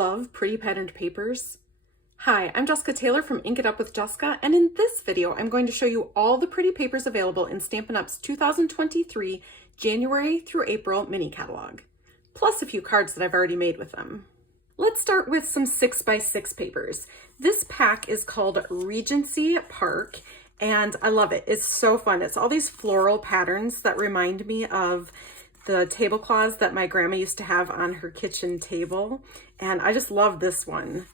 love pretty patterned papers? Hi, I'm Jessica Taylor from Ink It Up with Jessica, and in this video, I'm going to show you all the pretty papers available in Stampin' Up's 2023 January through April mini catalog, plus a few cards that I've already made with them. Let's start with some 6x6 papers. This pack is called Regency Park, and I love it. It's so fun. It's all these floral patterns that remind me of the tablecloths that my grandma used to have on her kitchen table, and I just love this one.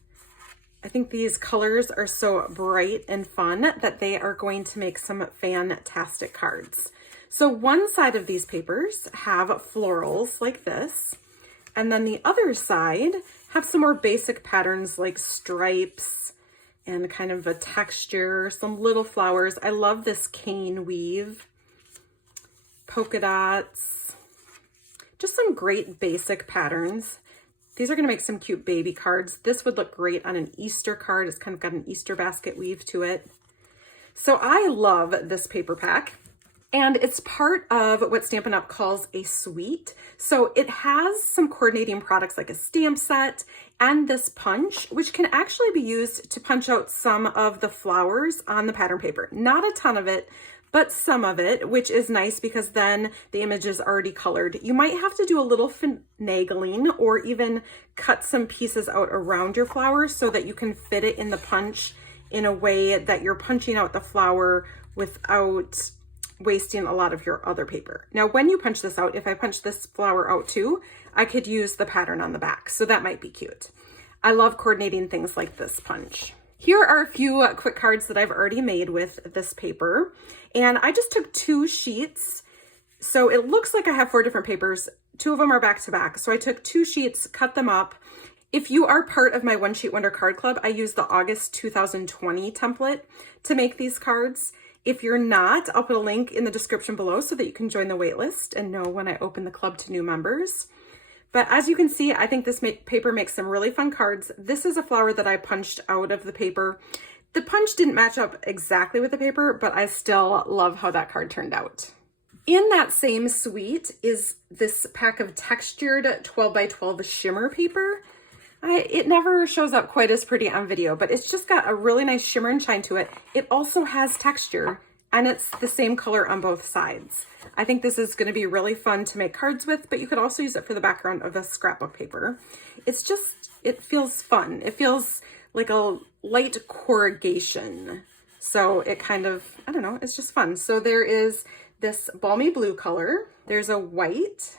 I think these colors are so bright and fun that they are going to make some fantastic cards. So one side of these papers have florals like this, and then the other side have some more basic patterns like stripes and kind of a texture, some little flowers. I love this cane weave, polka dots, just some great basic patterns. These are going to make some cute baby cards. This would look great on an Easter card. It's kind of got an Easter basket weave to it. So I love this paper pack, and it's part of what Stampin' Up calls a suite. So it has some coordinating products like a stamp set and this punch, which can actually be used to punch out some of the flowers on the pattern paper. Not a ton of it, but some of it, which is nice because then the image is already colored. You might have to do a little finagling or even cut some pieces out around your flowers so that you can fit it in the punch in a way that you're punching out the flower without wasting a lot of your other paper. Now, when you punch this out, if I punch this flower out too, I could use the pattern on the back, so that might be cute. I love coordinating things like this punch. Here are a few quick cards that I've already made with this paper, and I just took 2 sheets. So it looks like I have 4 different papers. 2 of them are back to back. So I took 2 sheets, cut them up. If you are part of my One Sheet Wonder Card Club, I used the August 2020 template to make these cards. If you're not, I'll put a link in the description below so that you can join the waitlist and know when I open the club to new members. But as you can see, I think this paper makes some really fun cards. This is a flower that I punched out of the paper. The punch didn't match up exactly with the paper, but I still love how that card turned out. In that same suite is this pack of textured 12x12 shimmer paper. It never shows up quite as pretty on video, but it's just got a really nice shimmer and shine to it. It also has texture, and it's the same color on both sides. I think this is going to be really fun to make cards with, but you could also use it for the background of a scrapbook paper. It feels fun. It feels like a light corrugation. So it kind of, I don't know, it's just fun. So there is this balmy blue color. There's a white,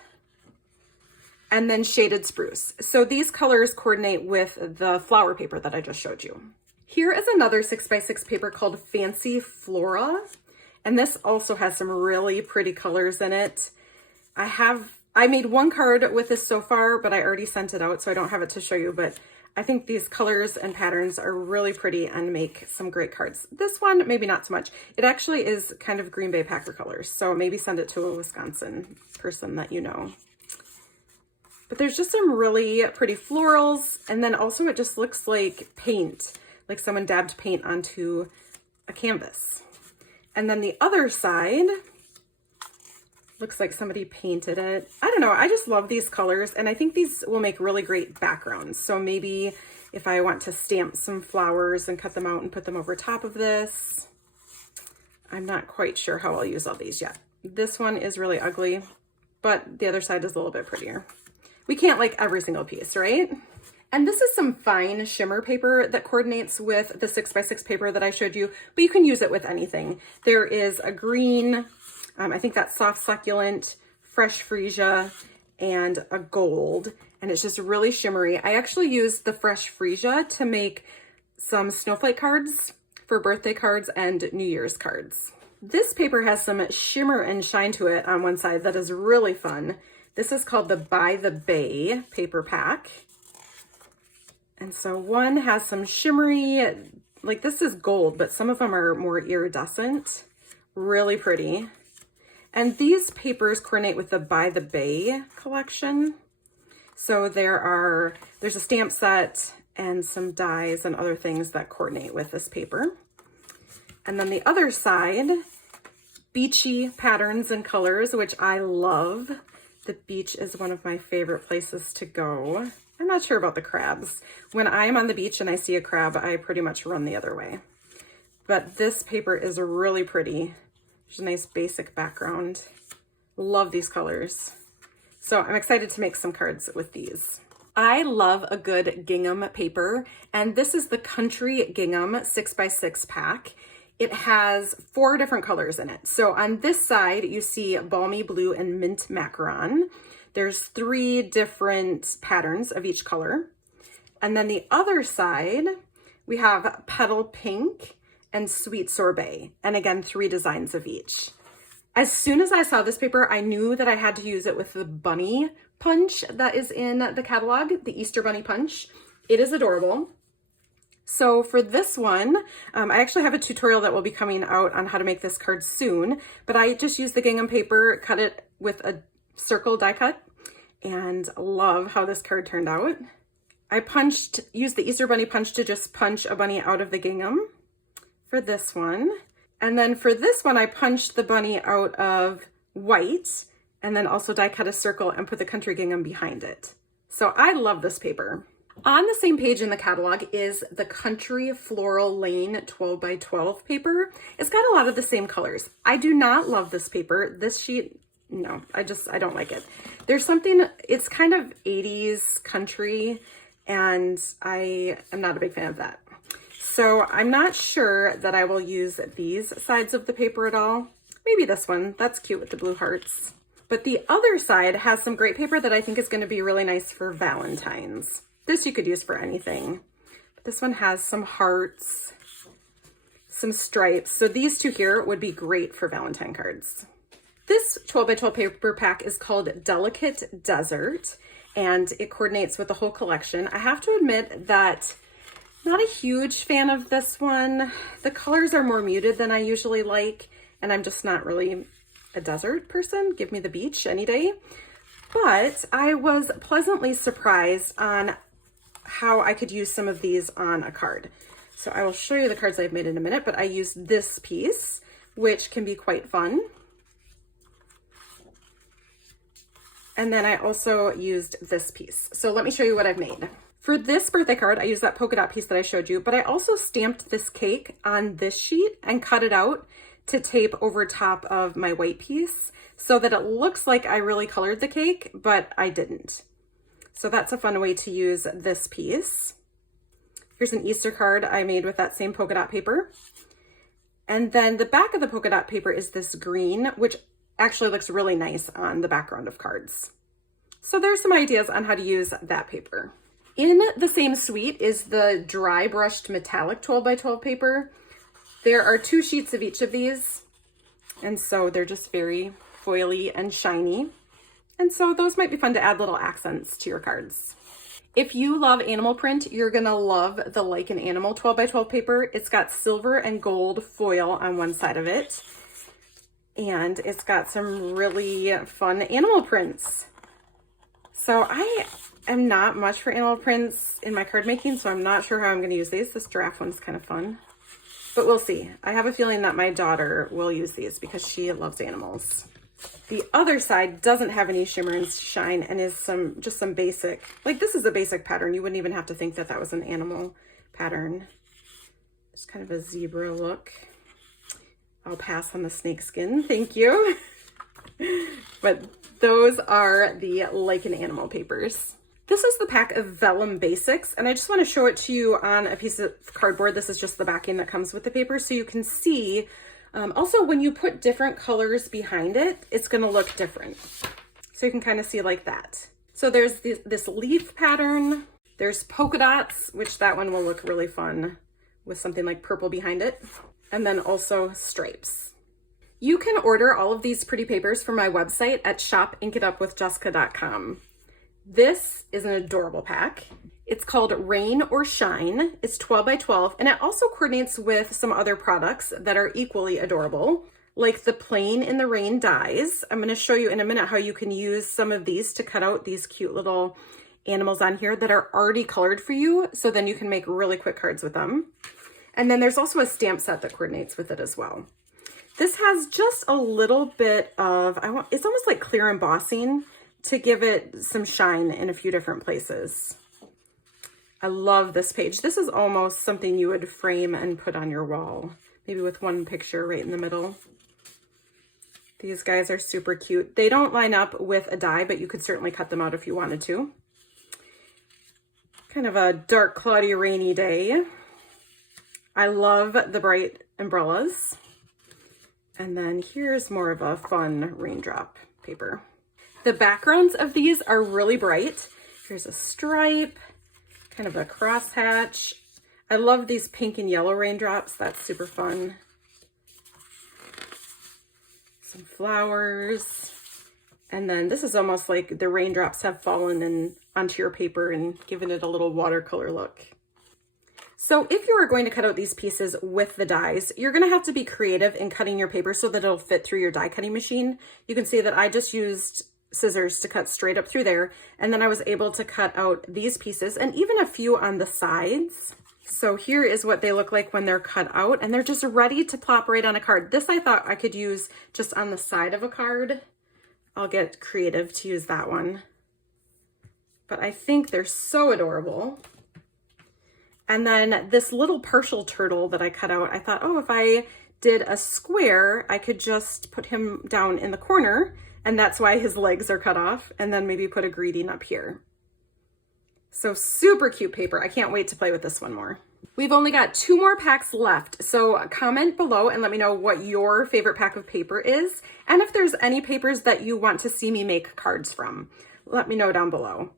and then shaded spruce. So these colors coordinate with the flower paper that I just showed you. Here is another 6x6 paper called Fancy Flora. And this also has some really pretty colors in it. I made 1 card with this so far, but I already sent it out, so I don't have it to show you, but I think these colors and patterns are really pretty and make some great cards. This one, maybe not so much. It actually is kind of Green Bay Packer colors, so maybe send it to a Wisconsin person that you know. But there's just some really pretty florals, and then also it just looks like paint, like someone dabbed paint onto a canvas. And then the other side looks like somebody painted it. I don't know, I just love these colors, and I think these will make really great backgrounds. So maybe if I want to stamp some flowers and cut them out and put them over top of this. I'm not quite sure how I'll use all these yet. This one is really ugly, but the other side is a little bit prettier. We can't like every single piece, right? And this is some fine shimmer paper that coordinates with the 6x6 paper that I showed you, but you can use it with anything. There is a green, I think that's soft succulent, fresh freesia, and a gold, and it's just really shimmery. I actually used the fresh freesia to make some snowflake cards for birthday cards and New Year's cards. This paper has some shimmer and shine to it on one side that is really fun. This is called the By the Bay paper pack. And so one has some shimmery, like this is gold, but some of them are more iridescent, really pretty. And these papers coordinate with the By the Bay collection. So there's a stamp set and some dies and other things that coordinate with this paper. And then the other side, beachy patterns and colors, which I love. The beach is one of my favorite places to go. I'm not sure about the crabs. When I'm on the beach and I see a crab, I pretty much run the other way. But this paper is really pretty. There's a nice basic background. Love these colors. So I'm excited to make some cards with these. I love a good gingham paper, and this is the Country Gingham 6x6 pack. It has 4 different colors in it. So on this side, you see balmy blue and mint macaron. There's 3 different patterns of each color. And then the other side, we have petal pink and sweet sorbet. And again, 3 designs of each. As soon as I saw this paper, I knew that I had to use it with the bunny punch that is in the catalog, the Easter bunny punch. It is adorable. So for this one, I actually have a tutorial that will be coming out on how to make this card soon, but I just used the gingham paper, cut it with a circle die cut, and love how this card turned out. I used the Easter bunny punch to just punch a bunny out of the gingham for this one. And then for this one, I punched the bunny out of white and then also die cut a circle and put the Country Gingham behind it. So I love this paper. On the same page in the catalog is the Country Floral Lane 12x12 paper. It's got a lot of the same colors. I do not love this paper. This sheet, no, I don't like it. There's something, it's kind of 80s country, and I am not a big fan of that. So I'm not sure that I will use these sides of the paper at all. Maybe this one, that's cute with the blue hearts. But the other side has some great paper that I think is going to be really nice for Valentine's. This you could use for anything. But this one has some hearts, some stripes. So these 2 here would be great for Valentine cards. This 12x12 paper pack is called Delicate Desert, and it coordinates with the whole collection. I have to admit that I'm not a huge fan of this one. The colors are more muted than I usually like, and I'm just not really a desert person. Give me the beach any day. But I was pleasantly surprised on how I could use some of these on a card. So I will show you the cards I've made in a minute, but I used this piece, which can be quite fun. And then I also used this piece. So let me show you what I've made. For this birthday card, I used that polka dot piece that I showed you, but I also stamped this cake on this sheet and cut it out to tape over top of my white piece so that it looks like I really colored the cake, but I didn't. So that's a fun way to use this piece. Here's an Easter card I made with that same polka dot paper. And then the back of the polka dot paper is this green, which actually looks really nice on the background of cards. So there's some ideas on how to use that paper. In the same suite is the dry brushed metallic 12x12 paper. There are 2 sheets of each of these, and so they're just very foily and shiny. And so those might be fun to add little accents to your cards. If you love animal print, you're gonna love the Like an Animal 12x12 paper. It's got silver and gold foil on one side of it, and it's got some really fun animal prints. So I am not much for animal prints in my card making, so I'm not sure how I'm gonna use these. This giraffe one's kind of fun. But we'll see. I have a feeling that my daughter will use these because she loves animals. The other side doesn't have any shimmer and shine and is just some basic, like this is a basic pattern. You wouldn't even have to think that that was an animal pattern. It's kind of a zebra look. I'll pass on the snake skin, thank you. But those are the Like an Animal papers. This is the pack of Vellum Basics, and I just want to show it to you on a piece of cardboard. This is just the backing that comes with the paper, so you can see. Also, when you put different colors behind it, it's going to look different. So you can kind of see like that. So there's this leaf pattern. There's polka dots, which that one will look really fun with something like purple behind it. And then also stripes. You can order all of these pretty papers from my website at shopinkitupwithjessica.com. This is an adorable pack. It's called Rain or Shine. It's 12x12, and it also coordinates with some other products that are equally adorable, like the Plain in the Rain dies. I'm going to show you in a minute how you can use some of these to cut out these cute little animals on here that are already colored for you, so then you can make really quick cards with them. And then there's also a stamp set that coordinates with it as well. This has just a little bit of, it's almost like clear embossing to give it some shine in a few different places. I love this page. This is almost something you would frame and put on your wall, maybe with one picture right in the middle. These guys are super cute. They don't line up with a die, but you could certainly cut them out if you wanted to. Kind of a dark, cloudy, rainy day. I love the bright umbrellas. And then here's more of a fun raindrop paper. The backgrounds of these are really bright. Here's a stripe, kind of a crosshatch. I love these pink and yellow raindrops. That's super fun. Some flowers. And then this is almost like the raindrops have fallen in onto your paper and given it a little watercolor look. So if you are going to cut out these pieces with the dies, you're going to have to be creative in cutting your paper so that it'll fit through your die cutting machine. You can see that I just used scissors to cut straight up through there, and then I was able to cut out these pieces and even a few on the sides. So here is what they look like when they're cut out, and they're just ready to plop right on a card. This I thought I could use just on the side of a card. I'll get creative to use that one. But I think they're so adorable. And then this little partial turtle that I cut out, I thought, oh, if I did a square, I could just put him down in the corner, and that's why his legs are cut off, and then maybe put a greeting up here. So super cute paper. I can't wait to play with this one more. We've only got 2 more packs left, so comment below and let me know what your favorite pack of paper is, and if there's any papers that you want to see me make cards from. Let me know down below.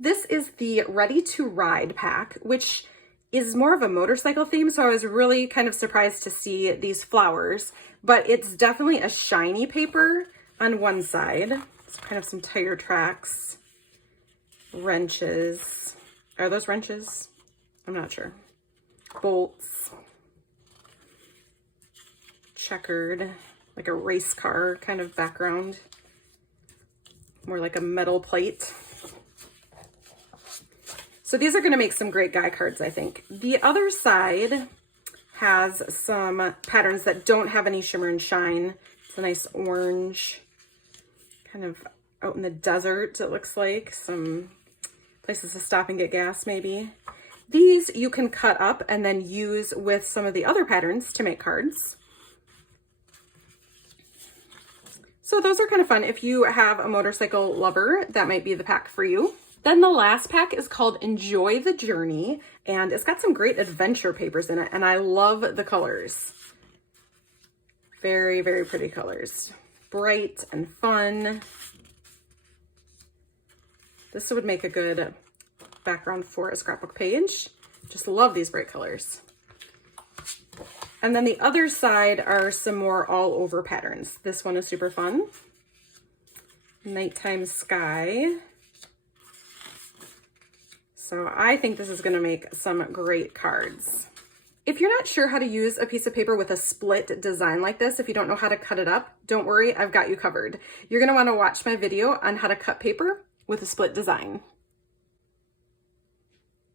This is the Ready to Ride pack, which is more of a motorcycle theme, so I was really kind of surprised to see these flowers, but it's definitely a shiny paper on one side. It's kind of some tire tracks, wrenches. Are those wrenches? I'm not sure. Bolts. Checkered, like a race car kind of background. More like a metal plate. So these are going to make some great guy cards, I think. The other side has some patterns that don't have any shimmer and shine. It's a nice orange, kind of out in the desert, it looks like. Some places to stop and get gas, maybe. These you can cut up and then use with some of the other patterns to make cards. So those are kind of fun. If you have a motorcycle lover, that might be the pack for you. Then the last pack is called Enjoy the Journey, and it's got some great adventure papers in it, and I love the colors. Very, very pretty colors. Bright and fun. This would make a good background for a scrapbook page. Just love these bright colors. And then the other side are some more all over patterns. This one is super fun. Nighttime sky. So I think this is going to make some great cards. If you're not sure how to use a piece of paper with a split design like this, if you don't know how to cut it up, don't worry, I've got you covered. You're going to want to watch my video on how to cut paper with a split design.